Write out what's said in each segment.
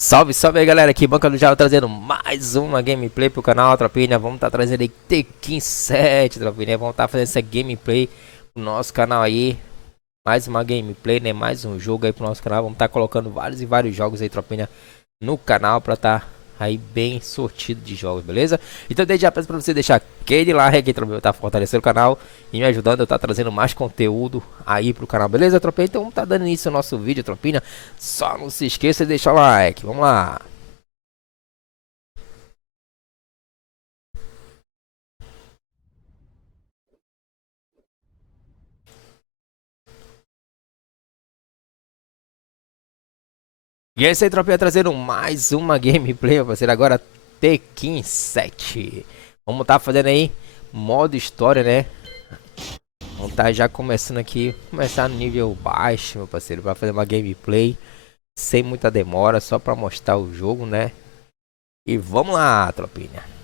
Salve, salve aí galera, aqui Banca do Java trazendo mais uma gameplay pro canal, tropinha. Vamos estar trazendo aí Tekken 7, tropinha. Vamos estar fazendo essa gameplay pro nosso canal aí. Mais uma gameplay, né? Mais um jogo aí pro nosso canal. Vamos estar colocando vários e vários jogos aí, tropinha, no canal pra estar aí bem sortido de jogos, beleza? Então desde já peço pra você deixar aquele like, tropinha, tá fortalecendo o canal e me ajudando, eu tá trazendo mais conteúdo aí pro canal, beleza, tropinha? Então vamos tá dando início ao nosso vídeo, tropinha. Só não se esqueça de deixar o like, vamos lá. E é isso aí, tropinha, trazendo mais uma gameplay, parceiro. Agora Tekken 7. Vamos tá fazendo aí modo história, né? Vamos tá já começando aqui, começar no nível baixo, meu parceiro, para fazer uma gameplay sem muita demora, só para mostrar o jogo, né? E vamos lá, tropinha.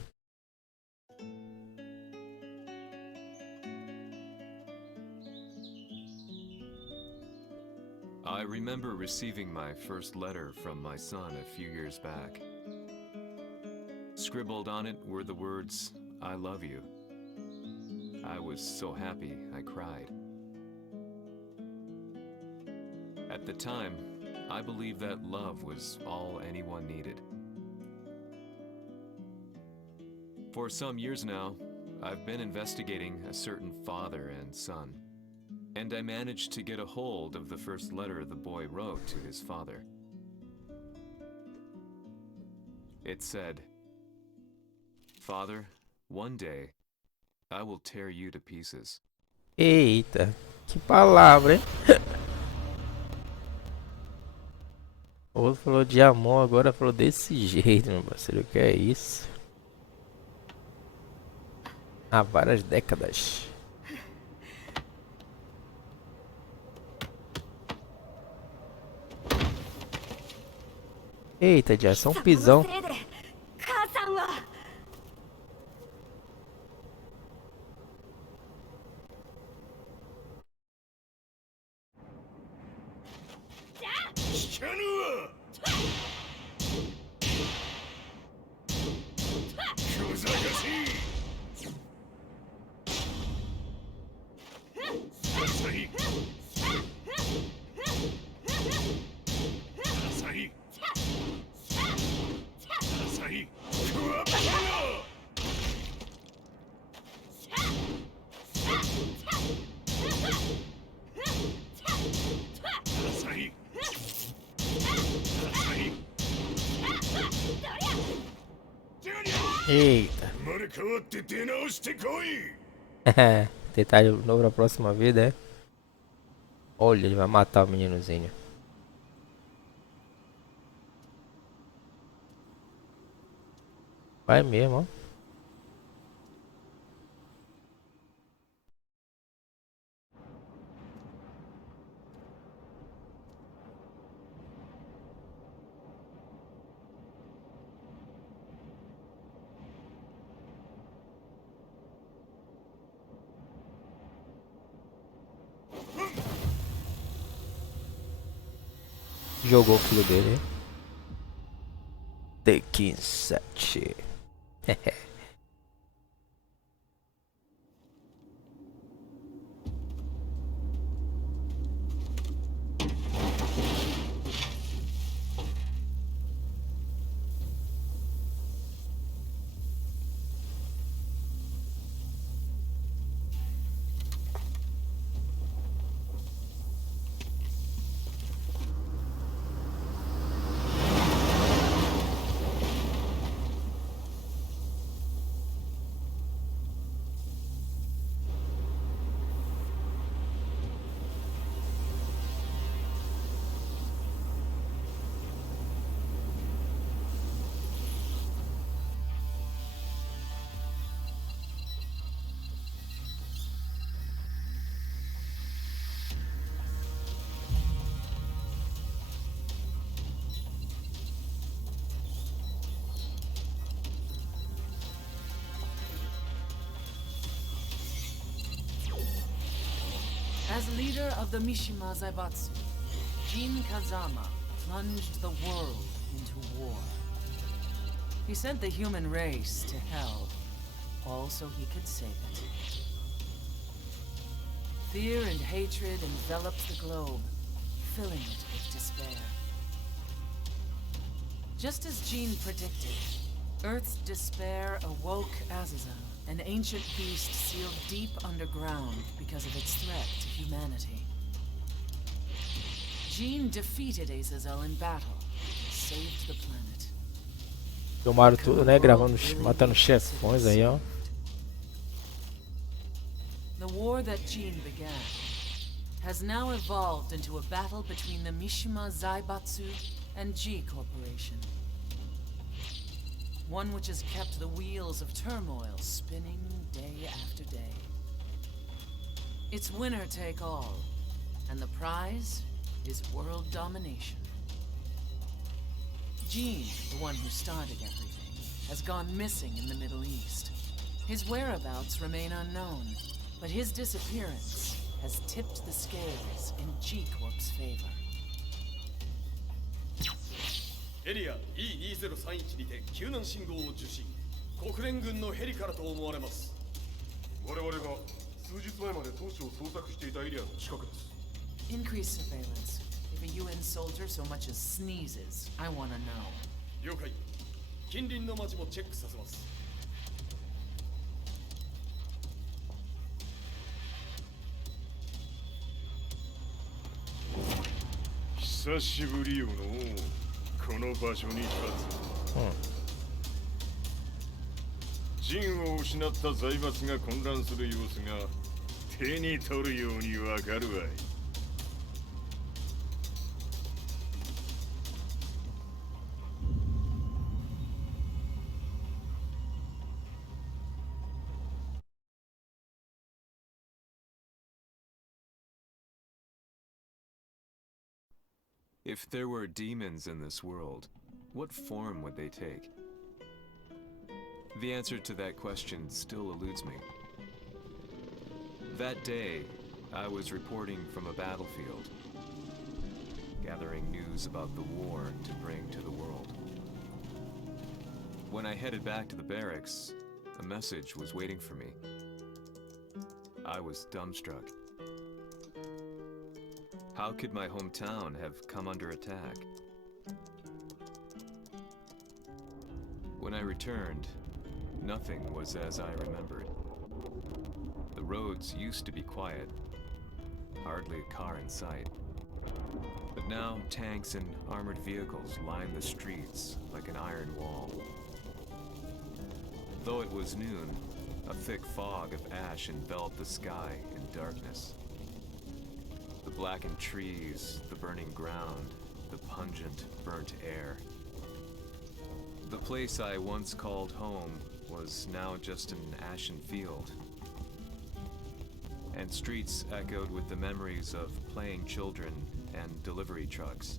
I remember receiving my first letter from my son a few years back. Scribbled on it were the words, "I love you." I was so happy I cried. At the time, I believed that love was all anyone needed. For some years now, I've been investigating a certain father and son, and I managed to get a hold of the first letter the boy wrote to his father. It said, "Father, one day, I will tear you to pieces." Eita, que palavra, hein? O outro falou de amor, agora falou desse jeito, meu parceiro. O que é isso? Há várias décadas. Eita, Jason, um pisão. Eita. Tentar de novo na próxima vida, é? Olha, ele vai matar o meninozinho. Vai mesmo, ó. Jogou o filho dele, hein? Tekken 7. As leader of the Mishima Zaibatsu, Jin Kazama plunged the world into war. He sent the human race to hell, all so he could save it. Fear and hatred enveloped the globe, filling it with despair. Just as Jean predicted, Earth's despair awoke Azazel, an ancient beast sealed deep underground because of its threat to humanity. Jean defeated Azazel in battle, and saved the planet. Filmaram tudo, né? Gravando, matando chefões aí, ó. The war that Jean began has now evolved into a battle between the Mishima Zaibatsu and G Corporation. One which has kept the wheels of turmoil spinning day after day. It's winner take all, and the prize is world domination. Jean, the one who started everything, has gone missing in the Middle East. His whereabouts remain unknown, but his disappearance has tipped the scales in G-Corp's favor. エリア E2031 にて救難信号を受信。国連軍のヘリからと思われます。我々が数日前まで当初を捜索していたエリアの近くです。Increase surveillance. If a UN soldier so much as sneezes, I want to know. 了解。近隣の町もチェックさせます。久しぶりよの。この場所に立つ。陣を失った財閥が混乱する様子が手に取るようにわかるわい。If there were demons in this world, what form would they take? The answer to that question still eludes me. That day, I was reporting from a battlefield, gathering news about the war to bring to the world. When I headed back to the barracks, a message was waiting for me. I was dumbstruck. How could my hometown have come under attack? When I returned, nothing was as I remembered. The roads used to be quiet, hardly a car in sight. But now tanks and armored vehicles line the streets like an iron wall. Though it was noon, a thick fog of ash enveloped the sky in darkness. The blackened trees, the burning ground, the pungent, burnt air. The place I once called home was now just an ashen field. And streets echoed with the memories of playing children and delivery trucks.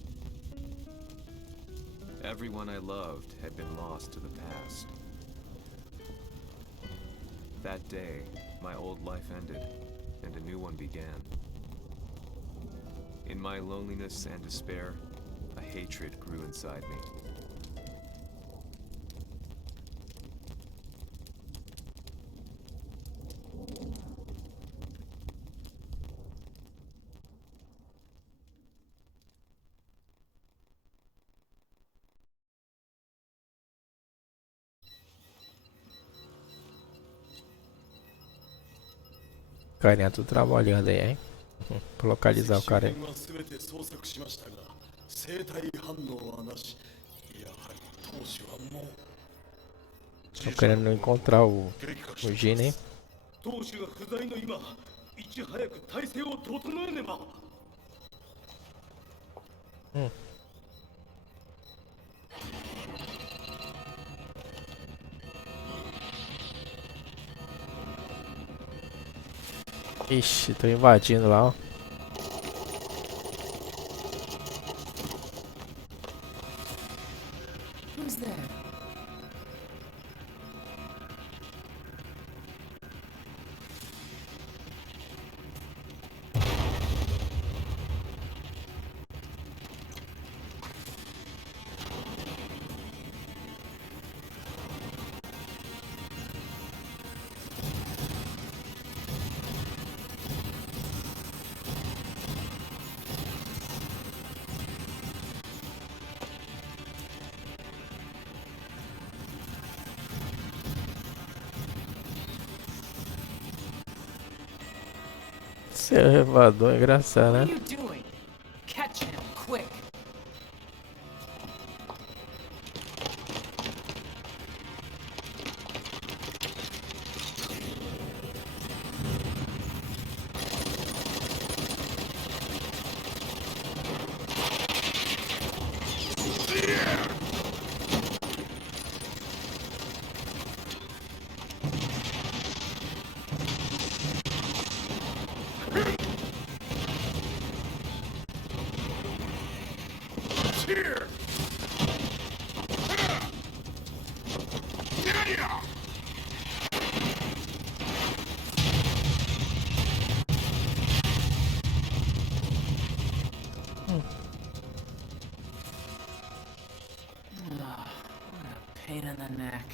Everyone I loved had been lost to the past. That day, my old life ended, and a new one began. In my loneliness and despair, a hatred grew inside me. Carinha, tudo trabalhando aí, hein? Pra localizar o cara aí. 全て捜索しましたが、生体反応はなし。やはり当主はもう。 Tô querendo encontrar o Gene, hein? 当主が不在の今、いち早く体制を整えねば。Ixi, tô invadindo lá, ó. Who's there? Seu elevador é engraçado, What né? are you doing? Catch him, quick. Here! Pain in the neck.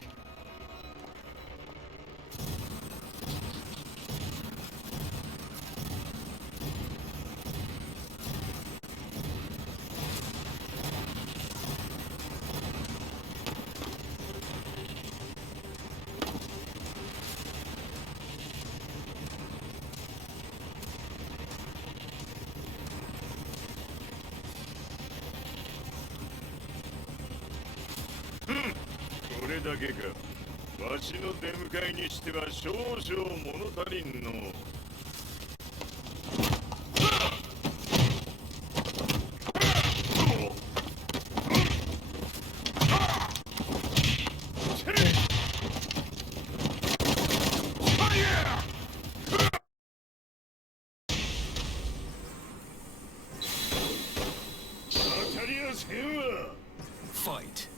Hmm. これだけか。わしの出迎えにしては少々物足りんの。当たりやせんわ。Fight.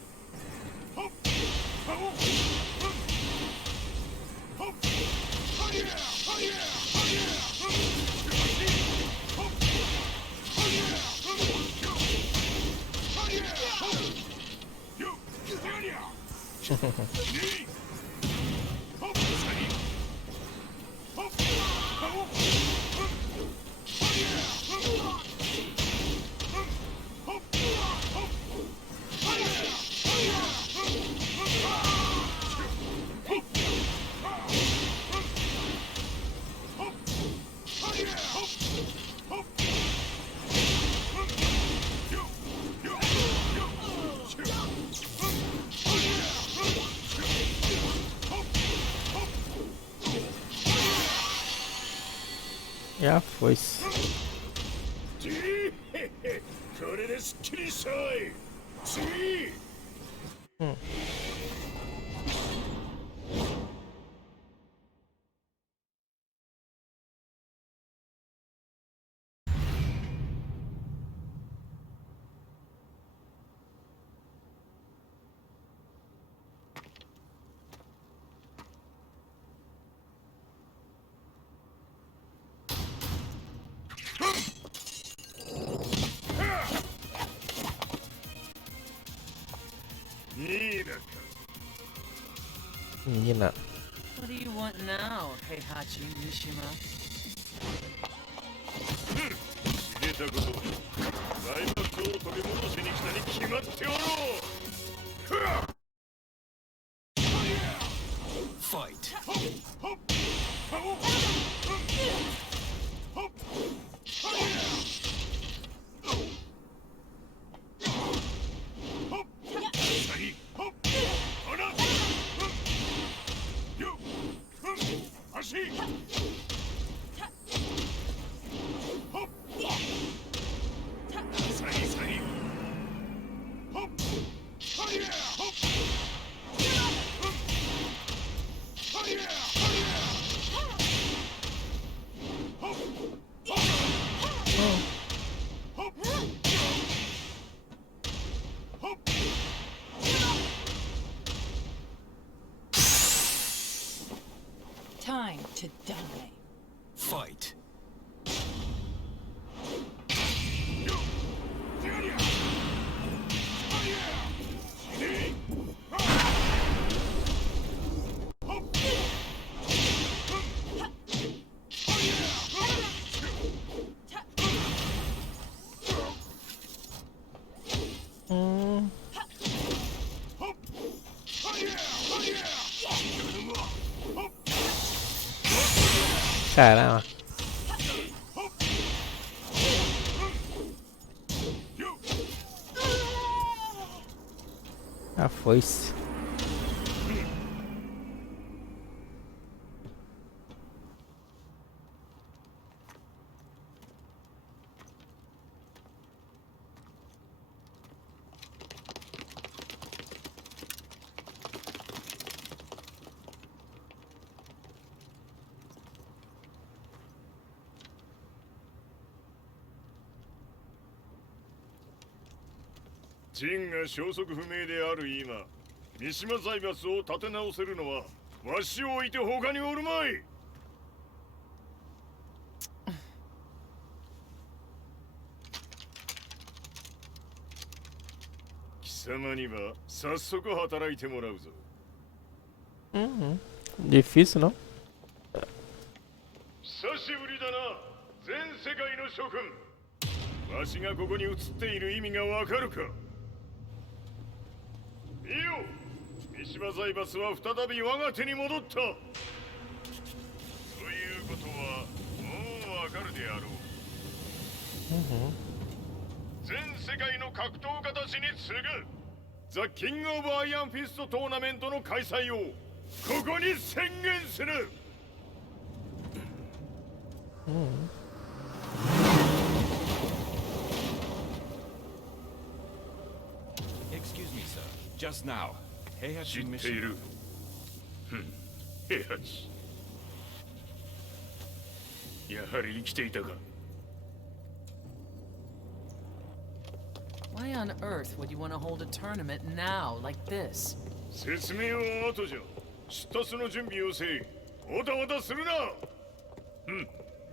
Já foi-se. これですっきりしたい。次。Menina. What do you want now, Heihachi Mishima? 知れたこと。財閥を取り戻しに来たに決まっておろう。Fight. Time to die. Fight. Caramba. A foice.「ジンが消息不明である今、三島財閥を立て直せるのはわしを置いて他におるまい。貴様には早速働いてもらうぞ。Difícil, não? 久しぶりだな、全世界の諸君。わしがここに映っている意味がわかるか。見よ、三島財閥は再び我が手に戻った。ということはもうわかるであろう。全世界の格闘家たちに次ぐザ・キング・オブ・アイアンフィストトーナメントの開催をここに宣言する。Excuse me, sir. Just now, Heihachi 知ってい mission. る。平八。やはり生きていたか。Why on earth would you want to hold a tournament now, like this? 説明は後じゃ。出立の準備をせい。おたおたするな。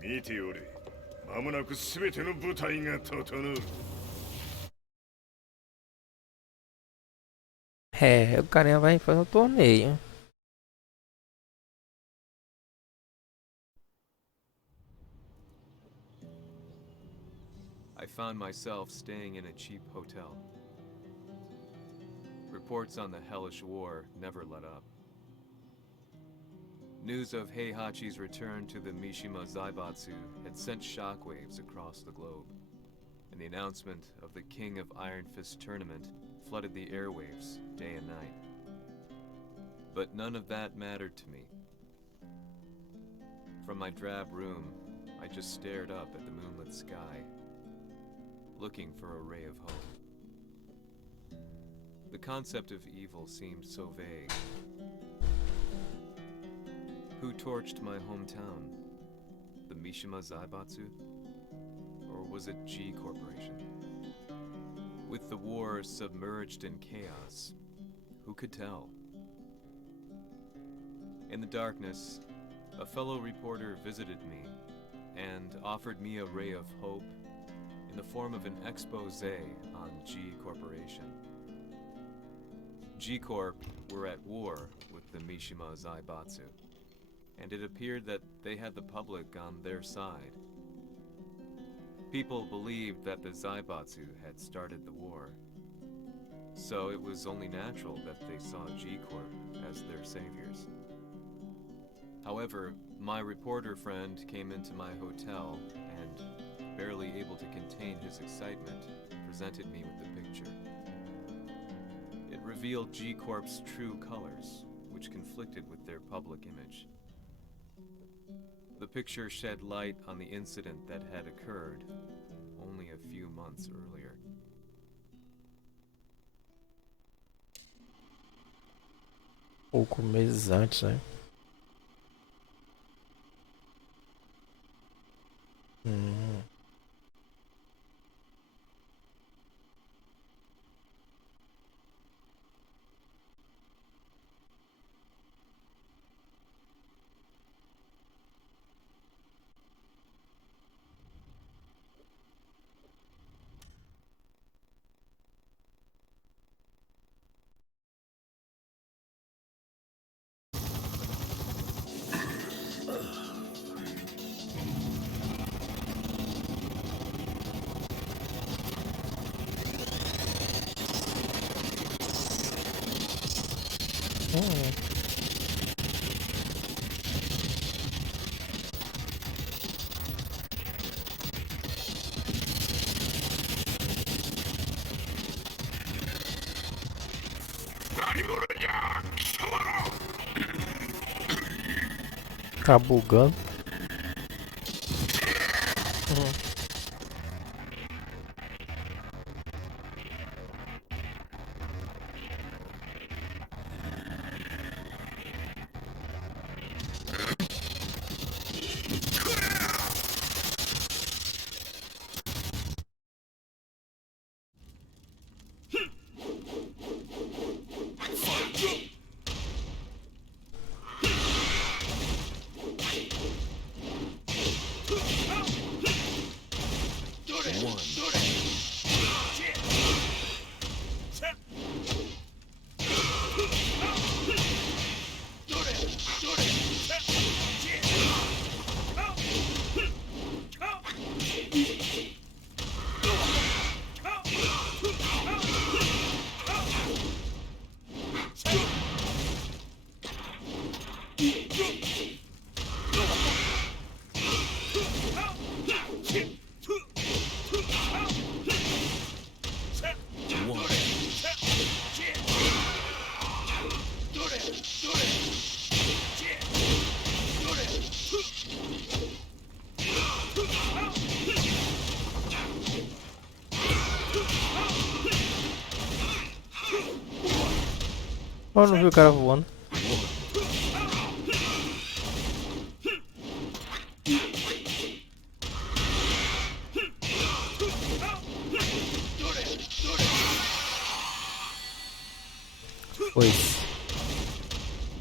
見ておれ。間もなく全ての部隊が整う。É, o carinha vai fazer um torneio. I found myself staying in a cheap hotel. Reports on the hellish war never let up. News of Heihachi's return to the Mishima Zaibatsu had sent shockwaves across the globe, and the announcement of the King of Iron Fist tournament flooded the airwaves day and night. But none of that mattered to me. From my drab room, I just stared up at the moonlit sky, looking for a ray of hope. The concept of evil seemed so vague. Who torched my hometown? The Mishima Zaibatsu? Or was it G Corporation? With the war submerged in chaos, who could tell? In the darkness, a fellow reporter visited me and offered me a ray of hope in the form of an expose on G Corporation. G Corp were at war with the Mishima Zaibatsu, and it appeared that they had the public on their side. People believed that the Zaibatsu had started the war, so it was only natural that they saw G Corp as their saviors. However, my reporter friend came into my hotel and, barely able to contain his excitement, presented me with the picture. It revealed G Corp's true colors, which conflicted with their public image. The picture shed light on the incident that had occurred only a few months earlier. Pouco meses antes, né? Tá bugando. Eu não vi o cara voando. Pois.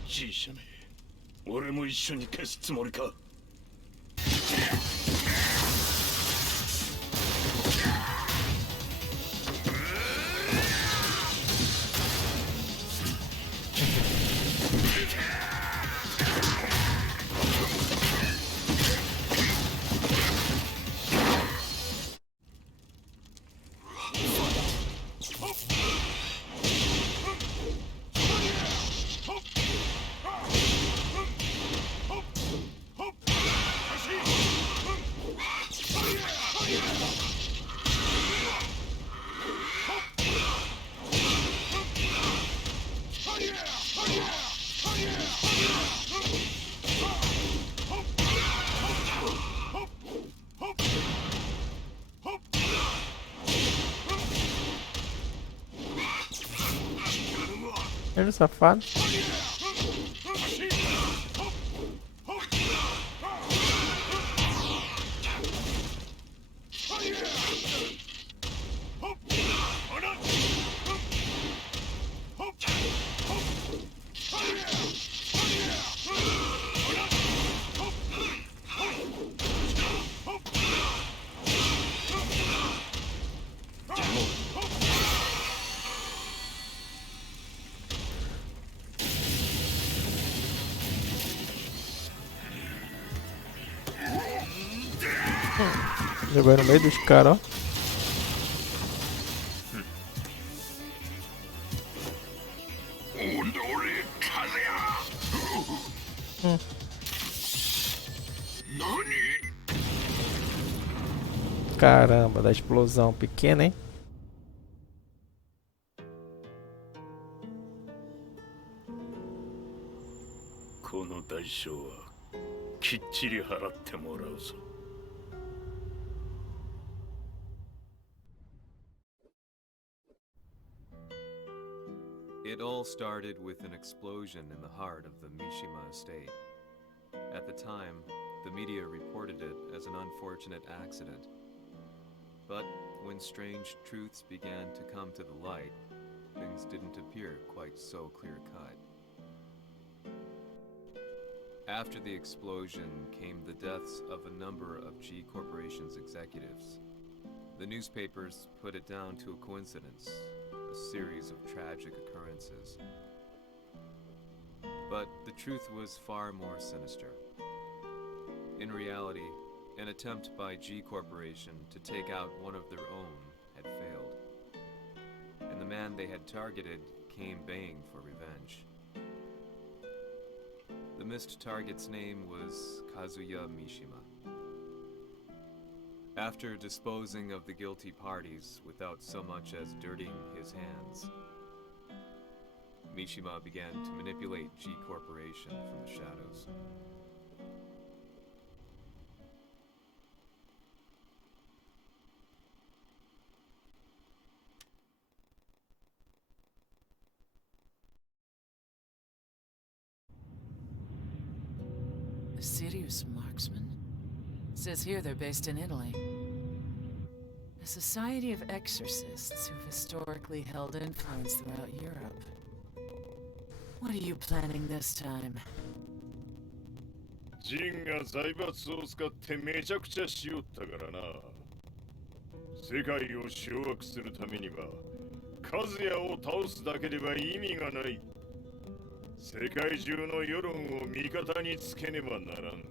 じいしゃめ俺も一緒に消すつもりかEle safado. Jogou no meio dos caras, ó. Caramba, da explosão pequena, hein? この代償はきっちり払ってもらうぞ It all started with an explosion in the heart of the Mishima estate. At the time, the media reported it as an unfortunate accident. But when strange truths began to come to the light, things didn't appear quite so clear-cut. After the explosion came the deaths of a number of G Corporation's executives. The newspapers put it down to a coincidence, a series of tragic occurrences. But the truth was far more sinister. In reality, an attempt by G Corporation to take out one of their own had failed, and the man they had targeted came baying for revenge. The missed target's name was Kazuya Mishima. After disposing of the guilty parties without so much as dirtying his hands, Mishima began to manipulate G Corporation from the shadows. A serious marksman? Says here they're based in Italy. A society of exorcists who've historically held influence throughout Europe. What are you planning this time? ジンが財閥を使ってめちゃくちゃしよったからな。世界を掌握するためには、カズヤを倒すだけでは意味がない。世界中の世論を味方につけねばならん。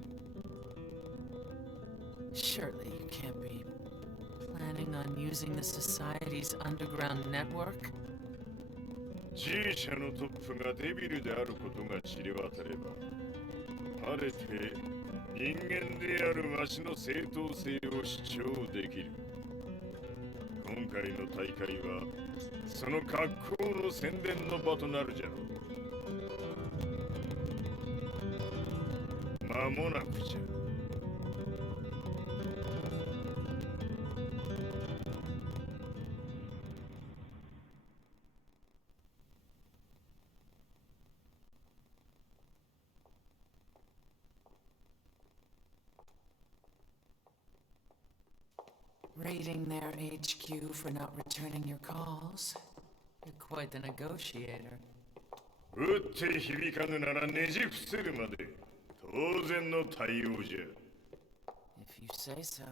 Surely you can't be planning on using the society's underground network? G 社のトップがデビルであることが知れ渡れば、晴れて人間であるわしの正当性を主張できる。今回の大会はその格好の宣伝の場となるじゃろう。間もなくじゃ。Raiding their HQ for not returning your calls. You're quite the negotiator. 打って響かぬならねじ伏せるまで当然の対応じゃ。If you say so.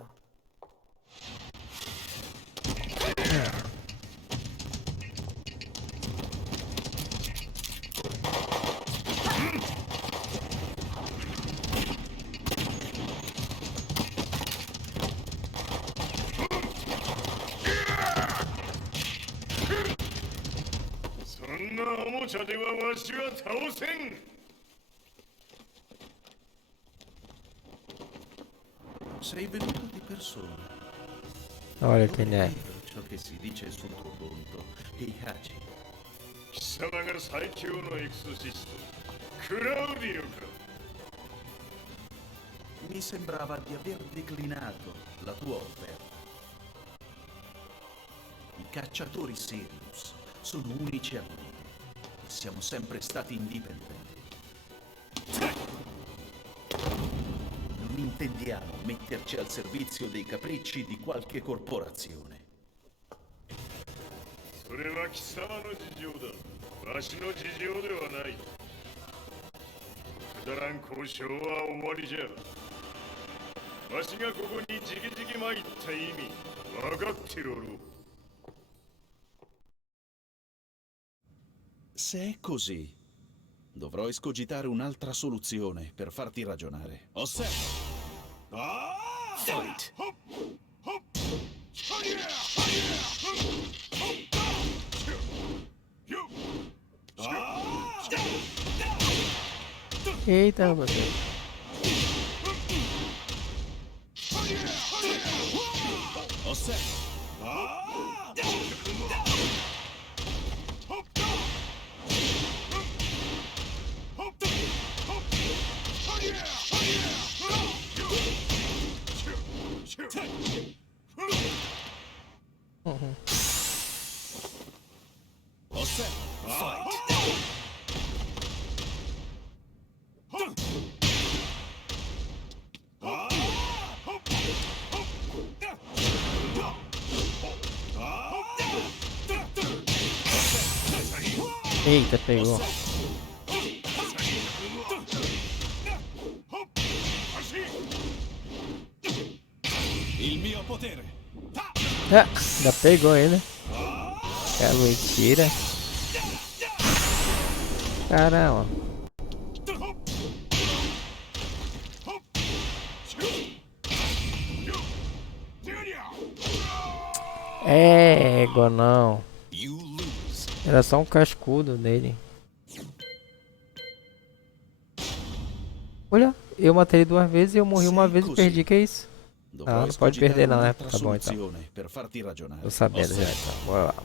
そんなおもちゃではわしは倒せん。Sei venuto di persona. Olha quem é. Ciò che si dice sul tuo conto, Heihachi. 貴様が最強のエクソシスト、クラウディオか。Mi sembrava di aver declinato la tua offerta. I cacciatori Sirius sono unici al mondo e siamo sempre stati indipendenti. Non intendiamo metterci al servizio dei capricci di qualche corporazione. それは貴様の事情だ。わしの事情ではない。くだらん交渉は終わりじゃ。わしがここにじきじき参った意味、分かっておろう。Se è così, dovrò escogitare un'altra soluzione per farti ragionare. Osserva! Fight! エイターEita, pegou. Il mio potere! Ah, ainda pegou ele. É mentira. Caramba. Égua, não. Era só um cascudo dele. Olha, eu matei ele 2 vezes e eu morri uma vez e perdi, que é isso? Ah, não pode perder não, né? Tá bom então. Tô sabendo já então, bora lá.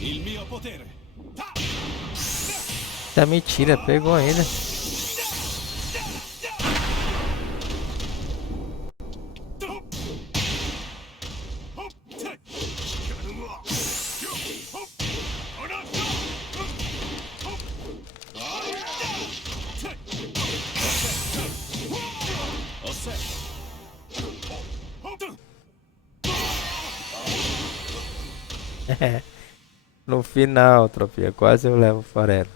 Il mio potere. Tá mentira, pegou ainda. No final, tropia, quase eu levo o farelo.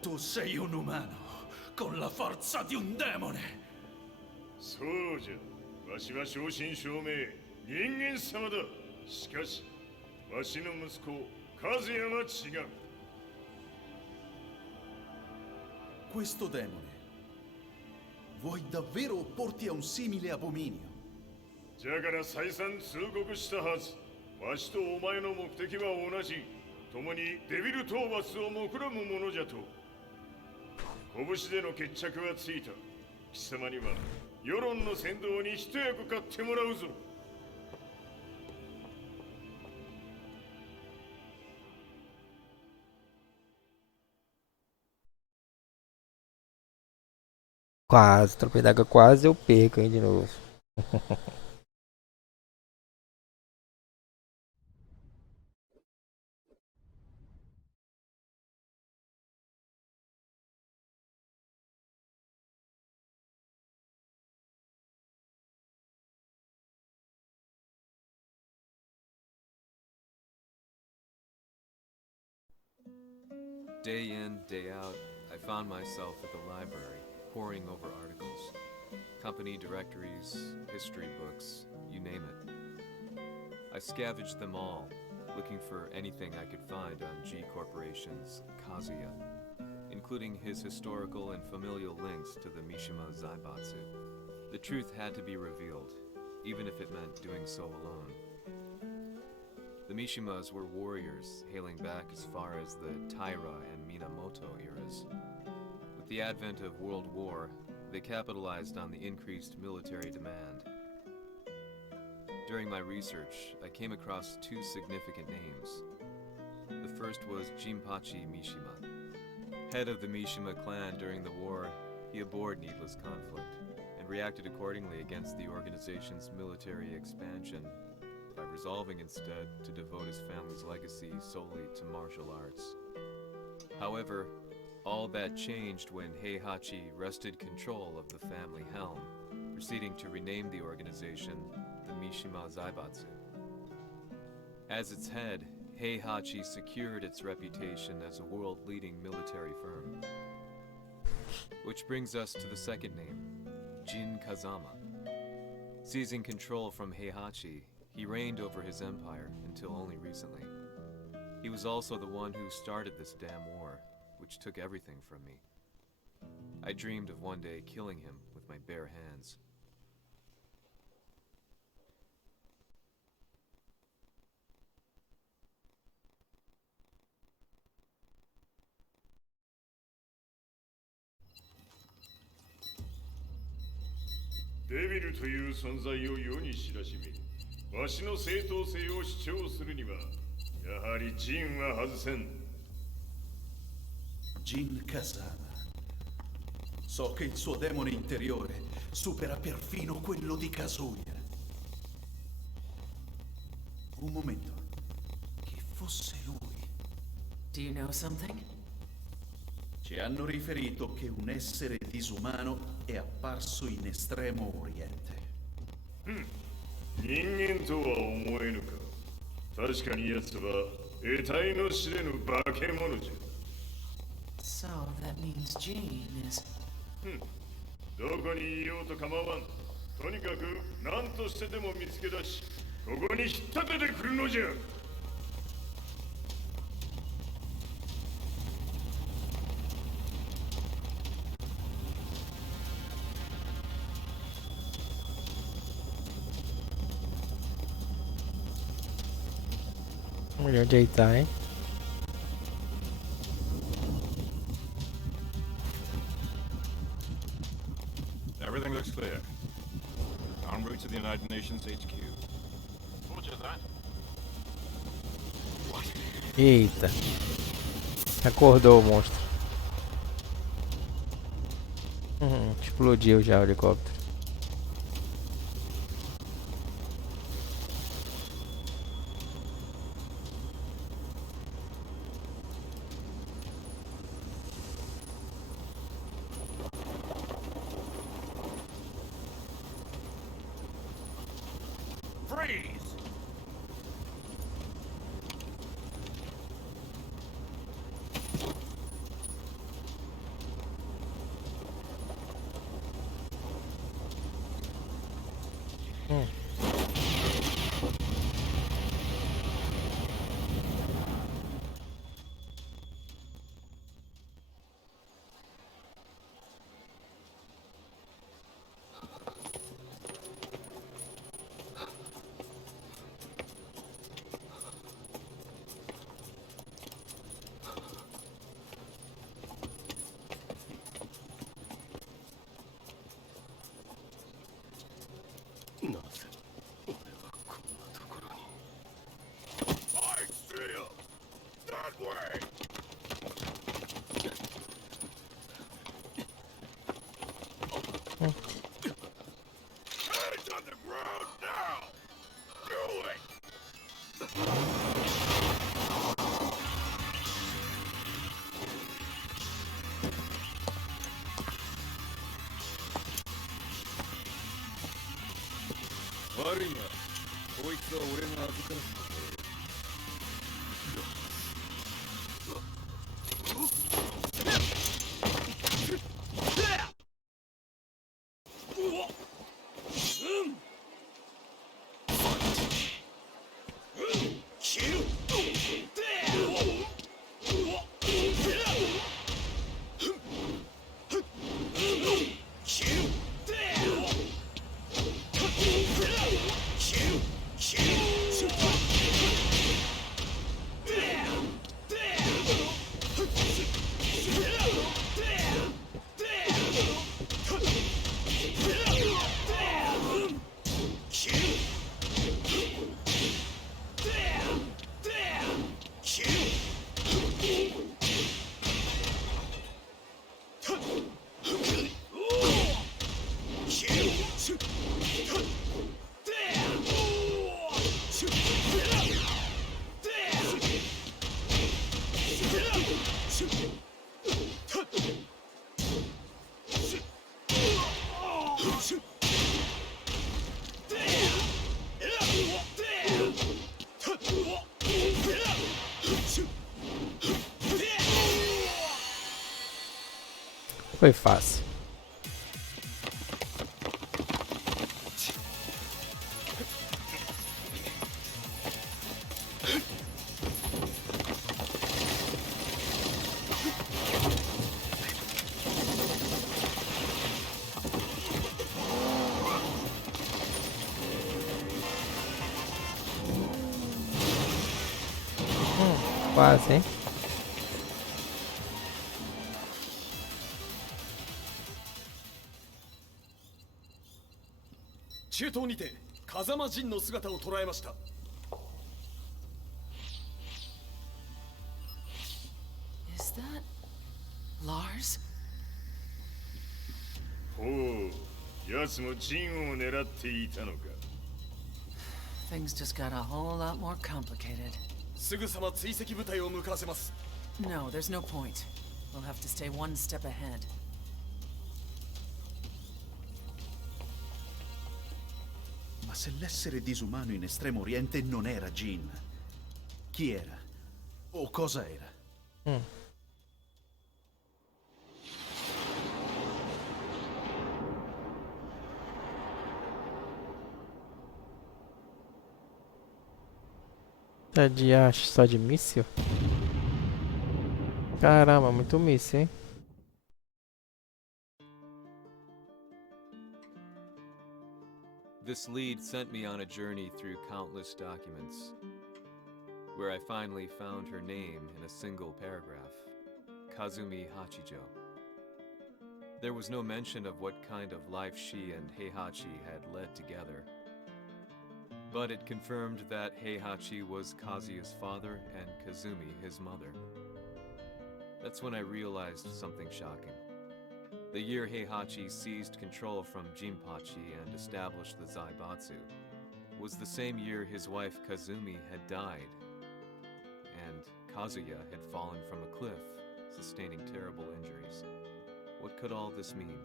Tu sei un umano con la forza di un demone. そうじゃ。わしは正真正銘人間様だ。しかし、わしの息子和也は違う。Questo demone vuoi davvero opporti a un simile abominio? じゃから再三通告したはず。わしとお前の目的は同じ。共にデビル討伐を目論むものじゃと。拳での決着はついた。貴様には世論の先導に一役買ってもらうぞ。Quase, tropia d'água, quase eu perco, hein, de novo. Day in, day out, I found myself at the library, poring over articles. Company directories, history books, you name it. I scavenged them all, looking for anything I could find on G Corporation's Kazuya, including his historical and familial links to the Mishima Zaibatsu. The truth had to be revealed, even if it meant doing so alone. The Mishimas were warriors hailing back as far as the Taira and Minamoto eras. With the advent of World War, they capitalized on the increased military demand. During my research, I came across two significant names. The first was Jinpachi Mishima. Head of the Mishima clan during the war, he abhorred needless conflict and reacted accordingly against the organization's military expansion by resolving instead to devote his family's legacy solely to martial arts. However, all that changed when Heihachi wrested control of the family helm, proceeding to rename the organization the Mishima Zaibatsu. As its head, Heihachi secured its reputation as a world-leading military firm. Which brings us to the second name, Jin Kazama. Seizing control from Heihachi, he reigned over his empire until only recently. He was also the one who started this damn war, which took everything from me. I dreamed of one day killing him with my bare hands. Devil という存在を世に知らしめ、わしの正当性を主張するには、やはりジンは外せん。Jin Kazama. So che il suo demone interiore supera perfino quello di Kazuya. Un momento. Che fosse lui. Do you know something? Ci hanno riferito che un essere disumano è apparso in Estremo Oriente. 人間とは思えぬか。確かに奴は得体の知れぬ化け物じゃ。So that means Jean is... どこにいようと構わん。とにかく何としてでも見つけ出し、ここに引っ立ててくるのじゃ。Onde ele tá, hein? Everything looks clear. En route to the United Nations HQ. Roger that. Eita. Acordou o monstro. Explodiu já o helicóptero. Freeze! I see him! That way! Hands on the ground now! Do it!悪いな。こいつは俺が預からせた。Foi fácil. Quase, hein?中東にて風間陣の姿を捉えました。Is that Lars? ほう、奴も陣を狙っていたのか。Things just got a whole lot more complicated. すぐさま追跡部隊を向かわせます。 No, there's no point. We'll have to stay one step ahead. Ma se l'essere disumano in Estremo Oriente non era Jin, chi era? O cosa era? Tá de acho só de míssil? Caramba, muito míssil, hein? This lead sent me on a journey through countless documents. where I finally found her name in a single paragraph, Kazumi Hachijo. There was no mention of what kind of life she and Heihachi had led together, but it confirmed that Heihachi was Kazuya's father and Kazumi his mother. That's when I realized something shocking. The year Heihachi seized control from Jinpachi and established the Zaibatsu was the same year his wife Kazumi had died, and Kazuya had fallen from a cliff, sustaining terrible injuries. What could all this mean?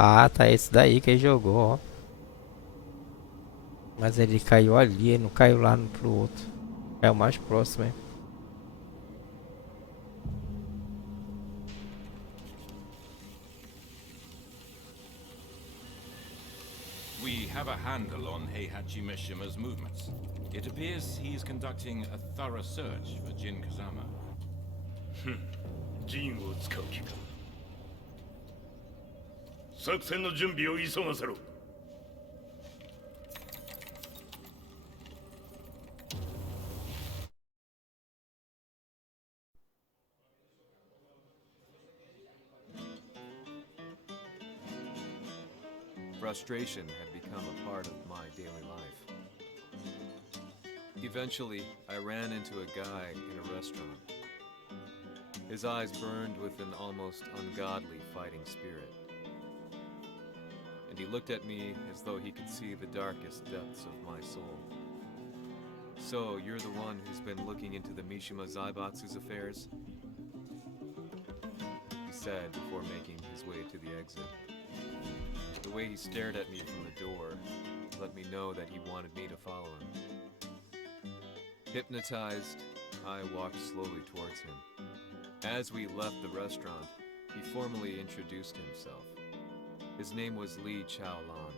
Ah, tá esse daí que ele jogou, ó. Mas ele caiu ali, ele não caiu lá pro outro. É o mais próximo, hein? We have a handle on Heihachi Mishima's movements. It appears he's conducting a thorough search for Jin Kazama. ジンを使う気か。作戦の準備を急がせろ。Frustration had become a part of my daily life. Eventually, I ran into a guy in a restaurant. His eyes burned with an almost ungodly fighting spirit. And he looked at me as though he could see the darkest depths of my soul. So, you're the one who's been looking into the Mishima Zaibatsu's affairs? He said before making his way to the exit. The way he stared at me from the door let me know that he wanted me to follow him. Hypnotized, I walked slowly towards him. As we left the restaurant, he formally introduced himself. His name was Li Chaolan.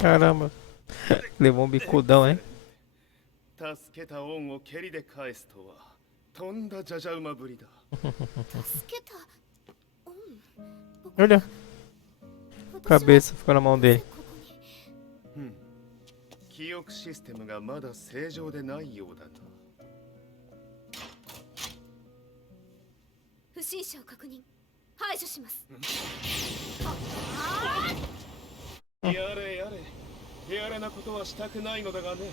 Caramba. Levou um bicudão, hein? 助けた恩を蹴りで返すとはとんだじゃじゃ馬ぶりだ。助けた。Olha. Cabeça ficou na mão dele. 記憶システムがまだ正常でないようだな。不審者を確認。排除します。やれやれ。手荒れなことはしたくないのだがね。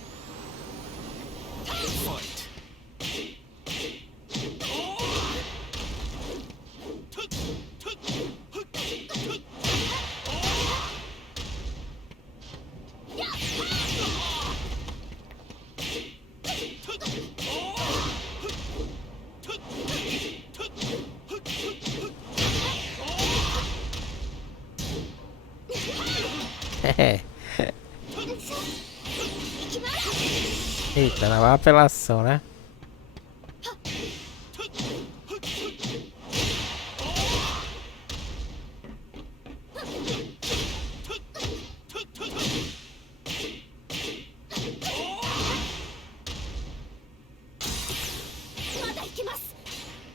Eita, não é apelação, né?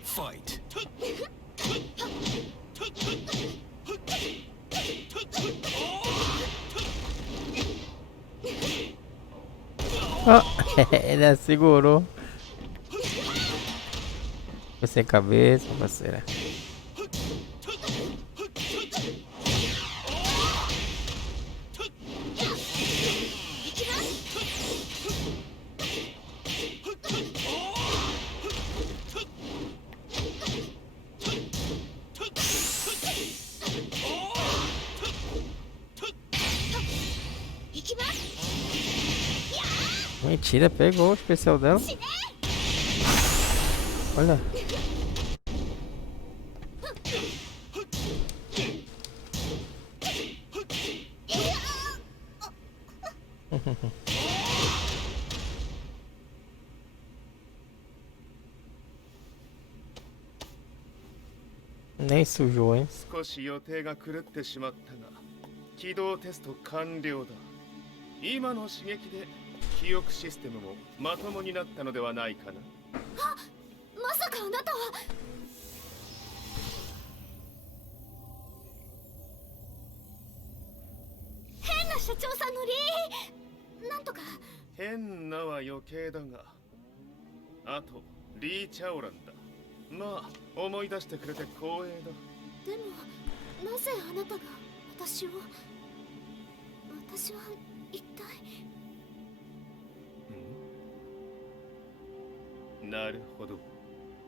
Fight. Oh, ele segurou. Foi sem cabeça, parceira. Mentira, pegou o especial dela. Olha. Nem sujou, hein? 少し予定が狂ってしまったが起動テスト完了だ。今の刺激で記憶システムもまともになったのではないかな。まさかあなたは。変な社長さんのなんとか。変なは余計だが、あとリー・チャオランだ。まあ思い出してくれて光栄だ。でもなぜあなたが私は一体。なるほど。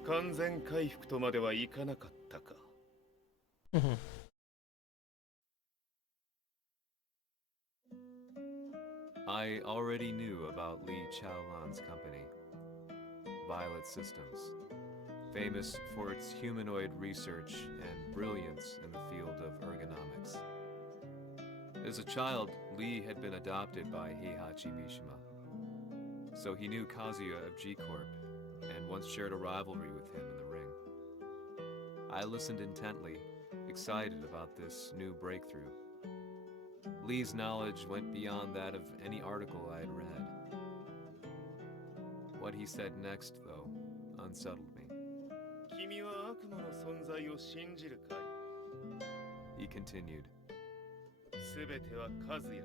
完全回復とまではいかなかったか。I already knew about Li Chaolan's company, Violet Systems, famous for its humanoid research and brilliance in the field of ergonomics. As a child, Li had been adopted by Heihachi Mishima, so he knew Kazuya of G-Corp and once shared a rivalry with him in the ring. I listened intently, excited about this new breakthrough. Lee's knowledge went beyond that of any article I had read. What he said next, though, unsettled me. 君は悪魔の存在を信じるかい？ He continued. すべては和也だ。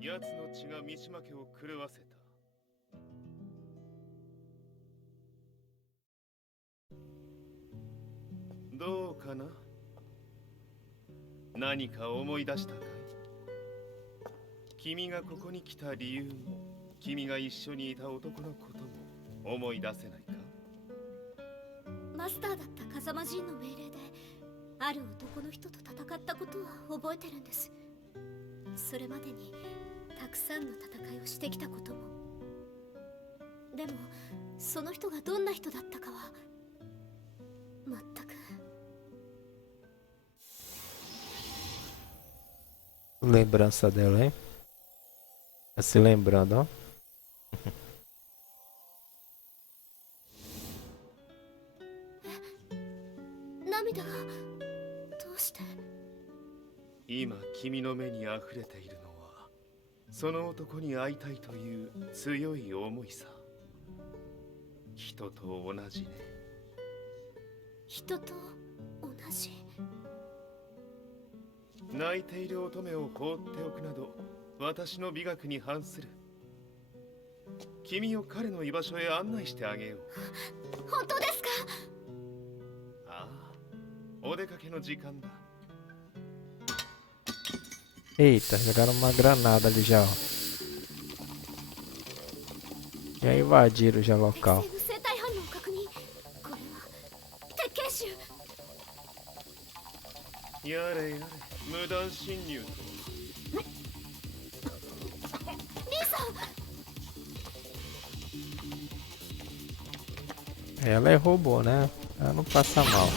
奴の血が三島家を狂わせた。どうかな？何か思い出したかい？君がここに来た理由も、君が一緒にいた男のことも思い出せないか？マスターだった風間陣の命令である男の人と戦ったことは覚えてるんです。それまでにたくさんの戦いをしてきたことも。でもその人がどんな人だったかは全く。Lembrança dela, hein? Tá se lembrando, ó. 涙がどうして。今君の目に溢れているのはその男に会いたいという強い思いさ。人と同じね。人と同じ。泣いている乙女を放っておくなど私の美学に反する。君を彼の居場所へ案内してあげよう。本当ですか？ああ、お出かけの時間だ。 Eita, jogaram uma granada ali já, ó. Já invadiram já o local. 生体反応確認。これは鉄拳臭。やれやれ、無断侵入と。リーさん。 Ela é robô, né? Ela não passa mal.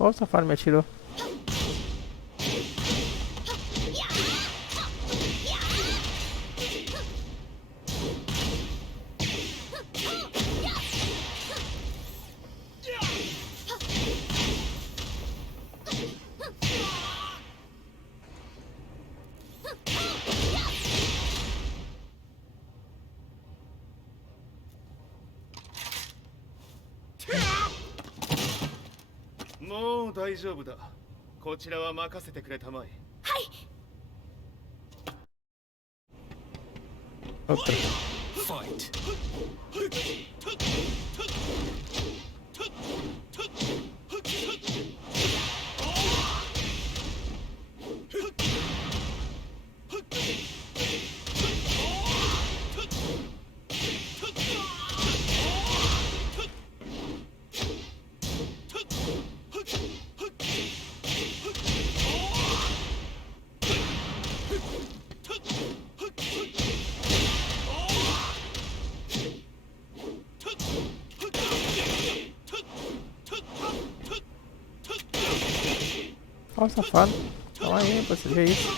Ó, o safado me atirou.もう大丈夫だ。こちらは任せてくれたまえ。Outra. Fight. Ó, o safado. Calma aí, pô, seja isso.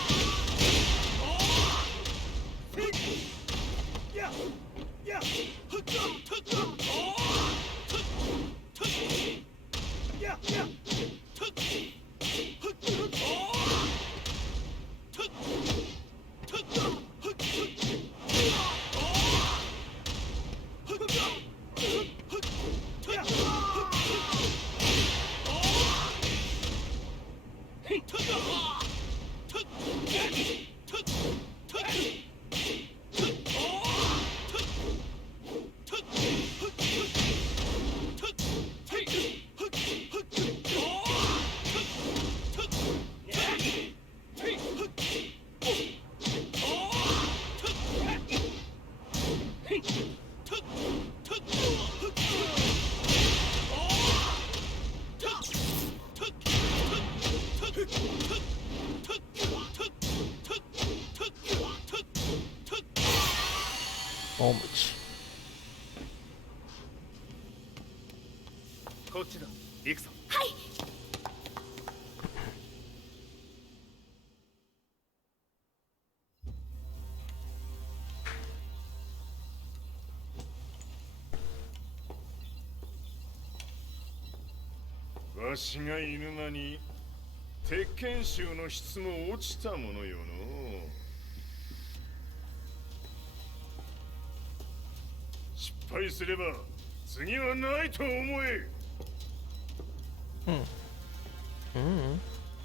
Moment. こっちだ。行くぞ。わしがいる間に鉄拳衆の質も落ちたものよの。失敗すれば次はないと思え。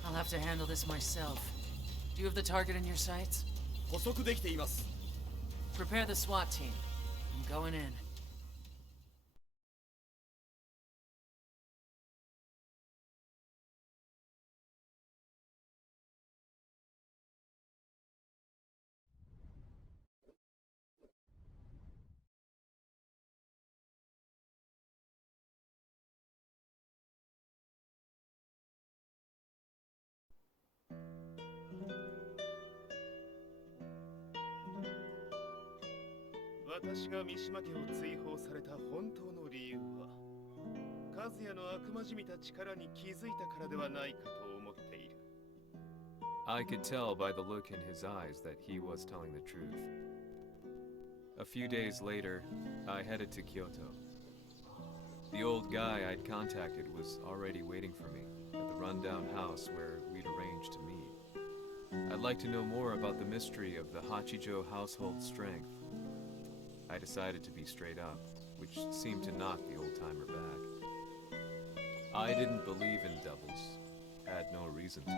I'll have to handle this myself. Do you have the target in your sights? 捕捉できています。 Prepare the SWAT team. I'm going in.「私が三島家を追放された本当の理由は和也の悪魔じみた力に気づいたからではないかと思っている。 I could tell by the look in his eyes that he was telling the truth. A few days later, I headed to Kyoto. The old guy I'd contacted was already waiting for me at the rundown house where we'd arranged to meet. I'd like to know more about the mystery of the Hachijo household strength. I decided to be straight up, which seemed to knock the old-timer back. I didn't believe in devils, had no reason to.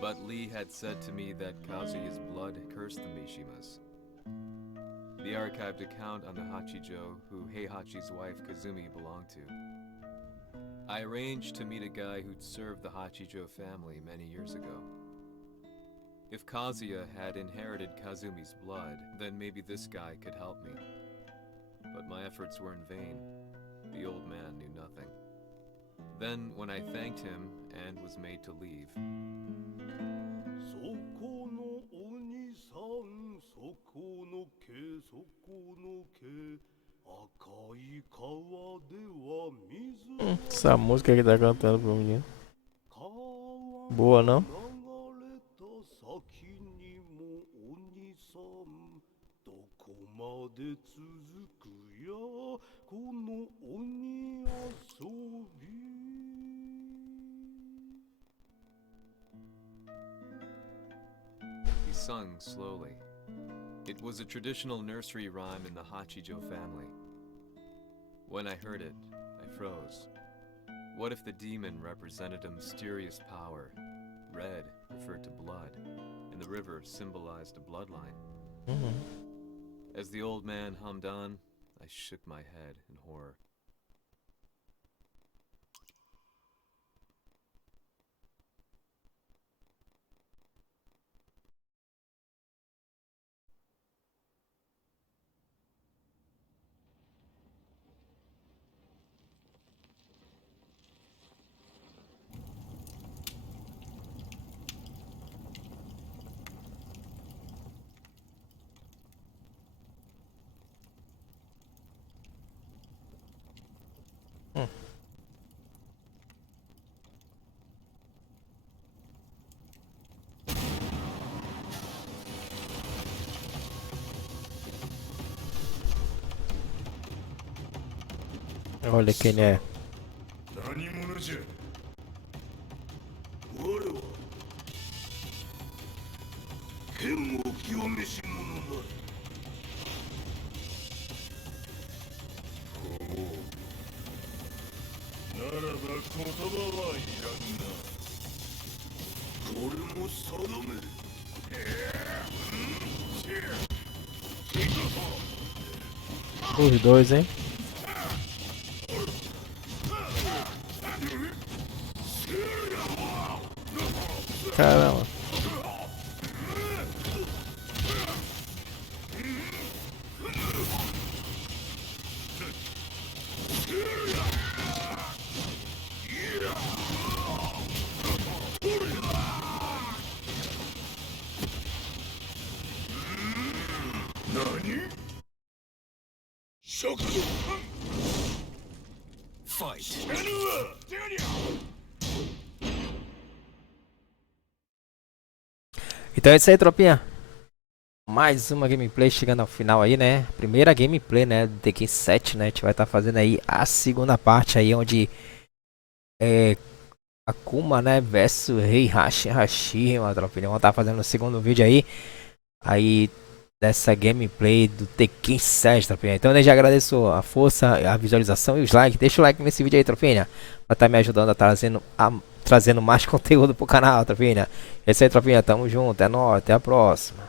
But Lee had said to me that Kazuya's blood cursed the Mishimas. The archived account on the Hachijo, who Heihachi's wife Kazumi belonged to. I arranged to meet a guy who'd served the Hachijo family many years ago. If Kazuya had inherited Kazumi's blood, then maybe this guy could help me. But my efforts were in vain. The old man knew nothing. Then, when I thanked him and was made to leave, そこのお兄さん、そこの毛、そこの毛、赤い川では水。Essa música que tá cantando pro menino. Boa, não? どこまで続くやこの鬼遊び He sung slowly. It was a traditional nursery rhyme in the Hachijo family. When I heard it, I froze. What if the demon represented a mysterious power? Red referred to blood, and the river symbolized a bloodline. As the old man hummed on, I shook my head in horror. Olha quem ele é. 何者じゃ我は剣を清めし者なりほうならば言葉はいらんなこれも定めOs dois, hein? Caramba. Então é isso aí, tropinha. Mais uma gameplay chegando ao final aí, né? Primeira gameplay, né? Do Tekken 7, né? A gente vai estar fazendo aí a segunda parte aí, onde Akuma, né? Versus Heihachi Hashirama, tropinha. Vamos estar fazendo o segundo vídeo aí. Aí dessa gameplay do Tekken 7, tropinha. Então eu já agradeço a força, a visualização e os likes. Deixa o like nesse vídeo aí, tropinha. Pra estar me ajudando a trazendo mais conteúdo pro canal, tropinha. É isso aí, tropinha. Tamo junto. É nóis. Até a próxima.